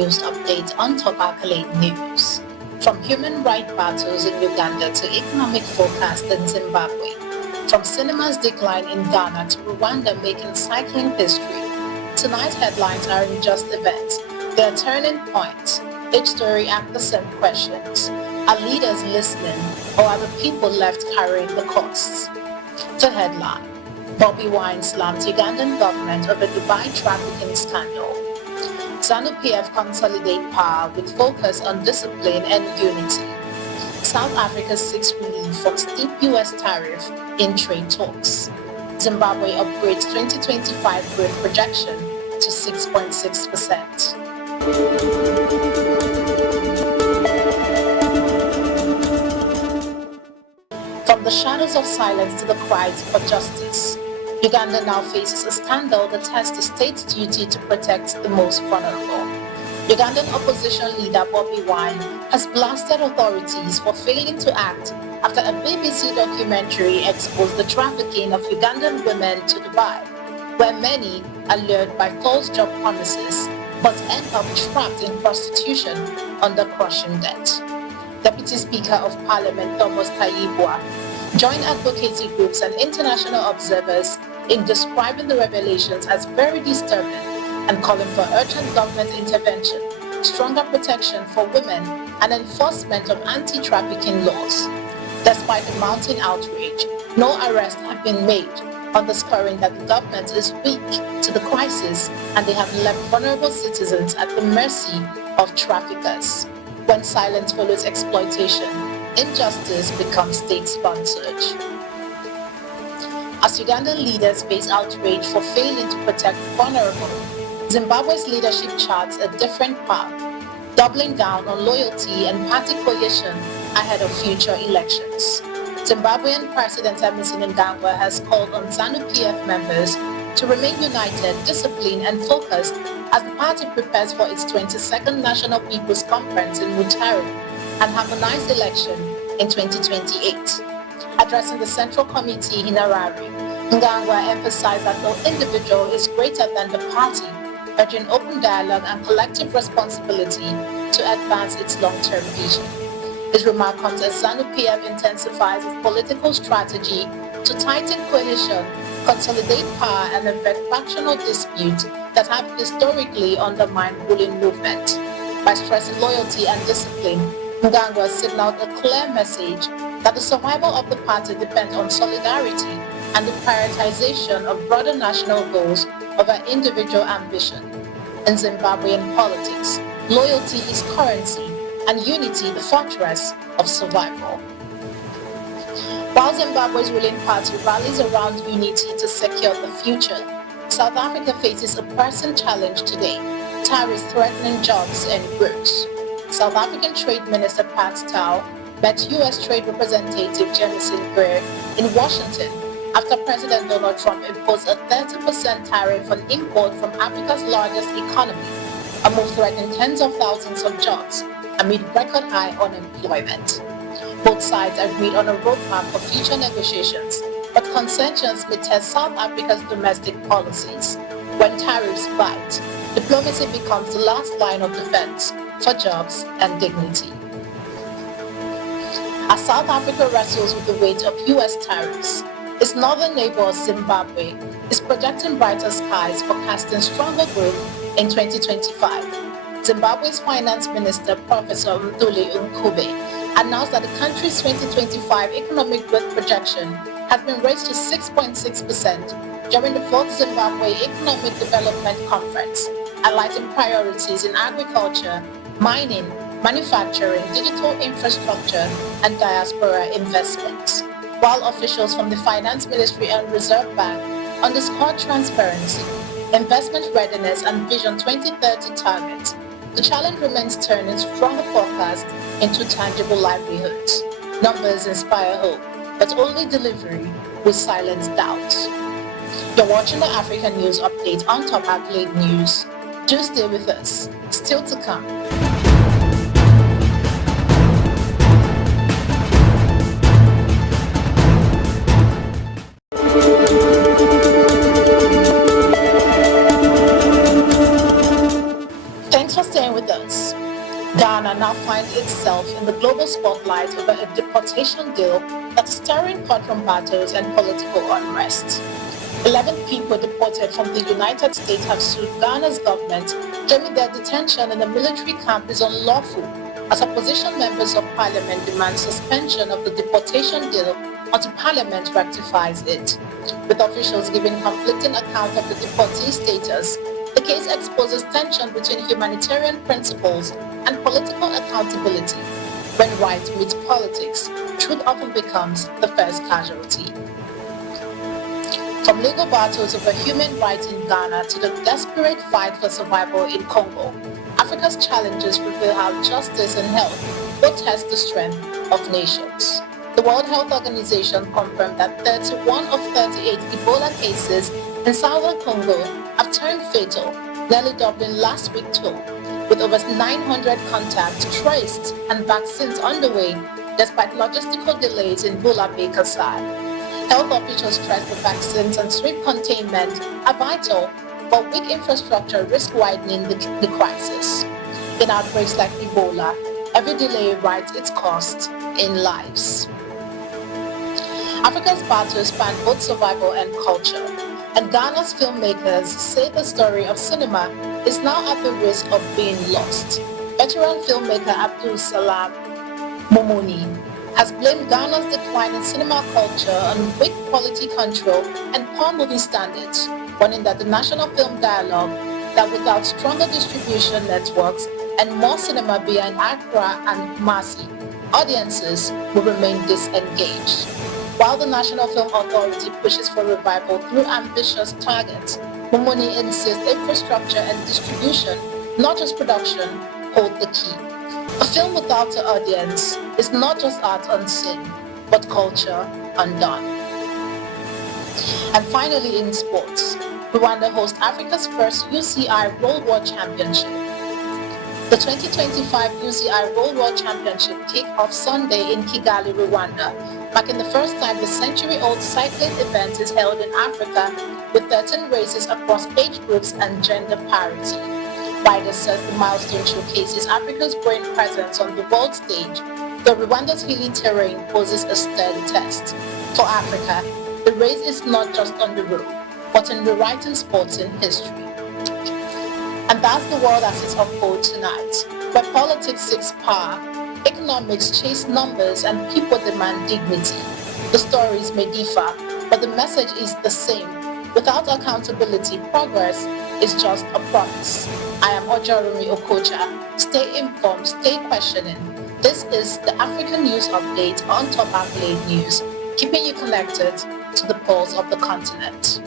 news update on top Accolade news. From human rights battles in Uganda to economic forecast in Zimbabwe, from cinema's decline in Ghana to Rwanda making cycling history, tonight's headlines aren't just events, they're turning points. Each story asks the same questions. Are leaders listening, or are the people left carrying the costs? The headline: Bobi Wine slams Ugandan government over Dubai trafficking scandal. ZANU-PF consolidate power with focus on discipline and unity. South Africa seeks relief from steep US tariff in trade talks. Zimbabwe upgrades 2025 growth projection to 6.6%. From the shadows of silence to the cries for justice, Uganda now faces a scandal that tests the state's duty to protect the most vulnerable. Ugandan opposition leader Bobi Wine has blasted authorities for failing to act after a BBC documentary exposed the trafficking of Ugandan women to Dubai, where many are lured by false job promises but end up trapped in prostitution under crushing debt. Deputy Speaker of Parliament Thomas Tayibwa joined advocacy groups and international observers in describing the revelations as very disturbing and calling for urgent government intervention, stronger protection for women, and enforcement of anti-trafficking laws. Despite the mounting outrage, no arrests have been made, underscoring that the government is weak to the crisis and they have left vulnerable citizens at the mercy of traffickers. When silence follows exploitation, injustice becomes state-sponsored. As Ugandan leaders face outrage for failing to protect the vulnerable, Zimbabwe's leadership charts a different path, doubling down on loyalty and party cohesion ahead of future elections. Zimbabwean President Emmerson Mnangagwa has called on ZANU-PF members to remain united, disciplined, and focused as the party prepares for its 22nd National People's Conference in Mutare and harmonized election in 2028. Addressing the Central Committee in Harare, Mnangagwa emphasized that no individual is greater than the party, urging open dialogue and collective responsibility to advance its long-term vision. His remark comes as ZANU-PF intensifies its political strategy to tighten coalition, consolidate power, and avert factional disputes that have historically undermined ruling movement. By stressing loyalty and discipline, Mnangagwa signaled a clear message that the survival of the party depends on solidarity and the prioritization of broader national goals over individual ambition. In Zimbabwean politics, loyalty is currency and unity the fortress of survival. While Zimbabwe's ruling party rallies around unity to secure the future, South Africa faces a pressing challenge today: tariffs threatening jobs and growth. South African Trade Minister Pat Stow met U.S. Trade Representative Emmerson Mnangagwa in Washington after President Donald Trump imposed a 30% tariff on import from Africa's largest economy, a move threatening tens of thousands of jobs amid record high unemployment. Both sides agreed on a roadmap for future negotiations, but concessions may test South Africa's domestic policies. When tariffs bite, diplomacy becomes the last line of defense for jobs and dignity. As South Africa wrestles with the weight of US tariffs, its northern neighbor Zimbabwe is projecting brighter skies, forecasting stronger growth in 2025. Zimbabwe's Finance Minister Professor Mthuli Ncube announced that the country's 2025 economic growth projection has been raised to 6.6% during the 4th Zimbabwe Economic Development Conference, highlighting priorities in agriculture, mining, manufacturing, digital infrastructure, and diaspora investments. While officials from the Finance Ministry and Reserve Bank underscore transparency, investment readiness, and Vision 2030 targets, the challenge remains turning stronger forecasts into tangible livelihoods. Numbers inspire hope, but only delivery will silence doubt. You're watching the African News Update on Top Accolade News. Do stay with us. Still to come. Thanks for staying with us. Ghana now finds itself in the global spotlight over a deportation deal that's stirring courtroom battles and political unrest. 11 people deported from the United States have sued Ghana's government, claiming their detention in a military camp is unlawful, as opposition members of parliament demand suspension of the deportation deal until parliament rectifies it. With officials giving conflicting accounts of the deportee status, the case exposes tension between humanitarian principles and political accountability. When right meets politics, truth often becomes the first casualty. From legal battles over human rights in Ghana to the desperate fight for survival in Congo, Africa's challenges reveal how justice and health both test the strength of nations. The World Health Organization confirmed that 31 of 38 Ebola cases in southern Congo have turned fatal, nearly doubling last week's toll, with over 900 contacts traced and vaccines underway despite logistical delays in Bula Bay, Kasai. Health officials stress the vaccines and swift containment are vital, but weak infrastructure risk widening the crisis. In outbreaks like Ebola, every delay writes its cost in lives. Africa's battles span both survival and culture, and Ghana's filmmakers say the story of cinema is now at the risk of being lost. Veteran filmmaker Abdul Salam Mumuni has blamed Ghana's decline in cinema culture on weak quality control and poor movie standards, warning that the National Film Dialogue that without stronger distribution networks and more cinema beyond Accra and Kumasi, audiences will remain disengaged. While the National Film Authority pushes for revival through ambitious targets, Mumuni insists infrastructure and distribution, not just production, hold the key. A film without an audience is not just art unseen, but culture undone. And finally, in sports, Rwanda hosts Africa's first UCI Road World Championship. The 2025 UCI Road World Championship kicked off Sunday in Kigali, Rwanda, marking the first time the century-old cycling event is held in Africa, with 13 races across age groups and gender parity. Riders says the milestone showcases Africa's growing presence on the world stage, though Rwanda's hilly terrain poses a stern test. For Africa, the race is not just on the road, but in rewriting sports in history. And that's the world as it unfolds tonight, where politics seeks power, economics chase numbers, and people demand dignity. The stories may differ, but the message is the same. Without accountability, progress is just a promise. I am Ojarumi Okocha. Stay informed, stay questioning. This is the African News Update on Top Accolade News, keeping you connected to the pulse of the continent.